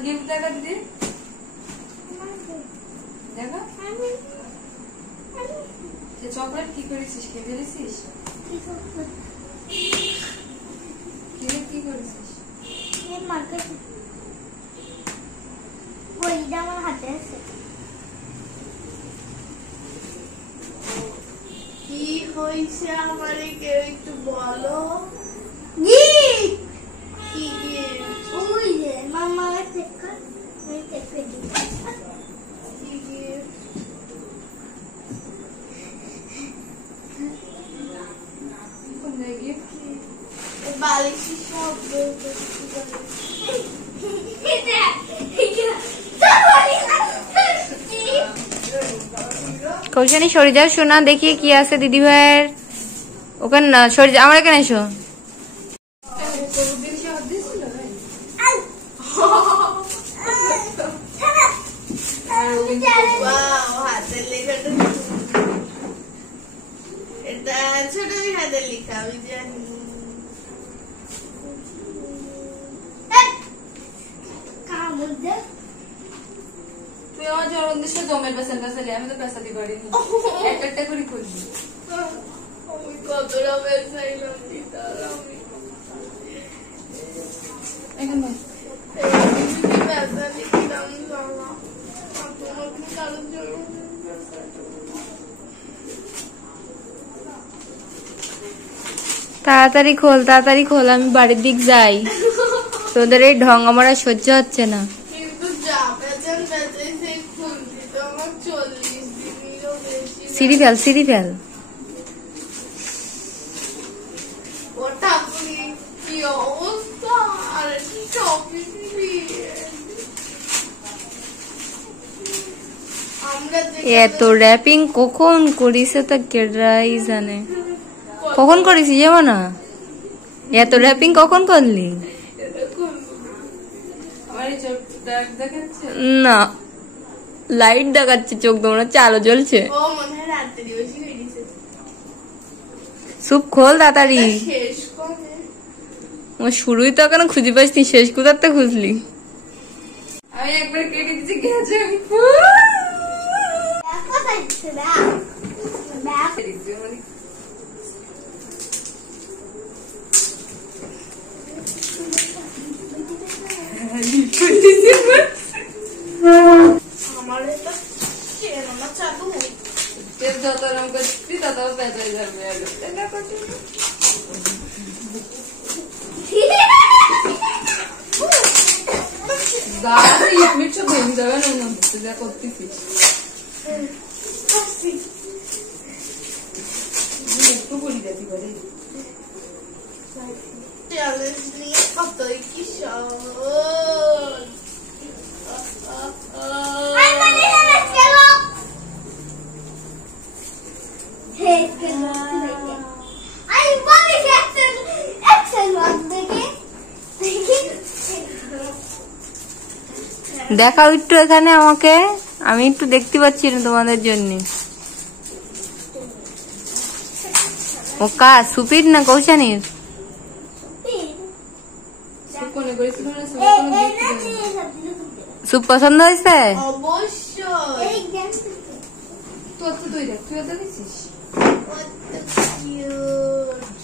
gift দেখা দিদি দেখা যে চকলেট কি করেছিস কে দিয়েছিস কি করেছিস এই মার্কেট ওইটা আমার হাতে আছে কি হইছে আমারে কেউ একটু বলো গিফট কি গিফট ওই যে মামা দেখো এই দেখে দিই কি গিফট কোন গিফট বালিশি শব্দ কৌশানি সরে যাও শোনা দেখি কি আছে দিদি ভাইয়ের ওখানে না সরে যাও আমার এখানে এসো হাতের লেখাটা এটা ছোট হাতের লেখা আমি জানি তুই আমার জন্মদিন জমের পেছন পেছালি আমি তো পেছাতে পারিনি একটা করে খুঁজবি আমি কতটা বেসাইলাম দিতাম আমি এখানে কি বেসা লিখলাম জানা তোমাকে কারোর জন্য তাড়াতাড়ি খোল আমি বাড়ির দিক যাই তোদের এই ঢং আমার আর সহ্য হচ্ছে না কিন্তু যা বেচন বেচাইছে খুলছি তো আমার 40 দিনেরও বেশি সিঁড়ি ফেল ওটা কি অবস্থা আর কি শপিং আমরা এত র্যাপিং কখন করিছে তা কেডাই জানে কখন করিস যাবো না এত র্যাপিং কখন করলি না লাইট দেখাচ্ছে চোখ তোমরা আলো জ্বলছে ও মনে হয় রাত্রি বেশি হয়ে গেছে সুপ খোল তাড়াতাড়ি শেষ করে আমার শুরুই তো কেন খুঁজে পাইছি শেষ কোথাতে খুঁজলি আমি একবার কেটে দিচ্ছি গেছে আমার এটা চেনা চালু যত রকম করছি তত পেঁচাই যাবে মিঠু ভেঙে যাবে না যা করতেছিস একটু বলি যেতে পারে চ্যালেঞ্জ নিয়ে কতই কি সহজ দেখাও একটু এখানে আমাকে আমি একটু দেখতে পাচ্ছি না তোমাদের জন্য ও কা সুপির না কৌশানির সুপ পছন্দ হয়েছে অবশ্যই তুই তুই দেখ তুই দিছিস What the cute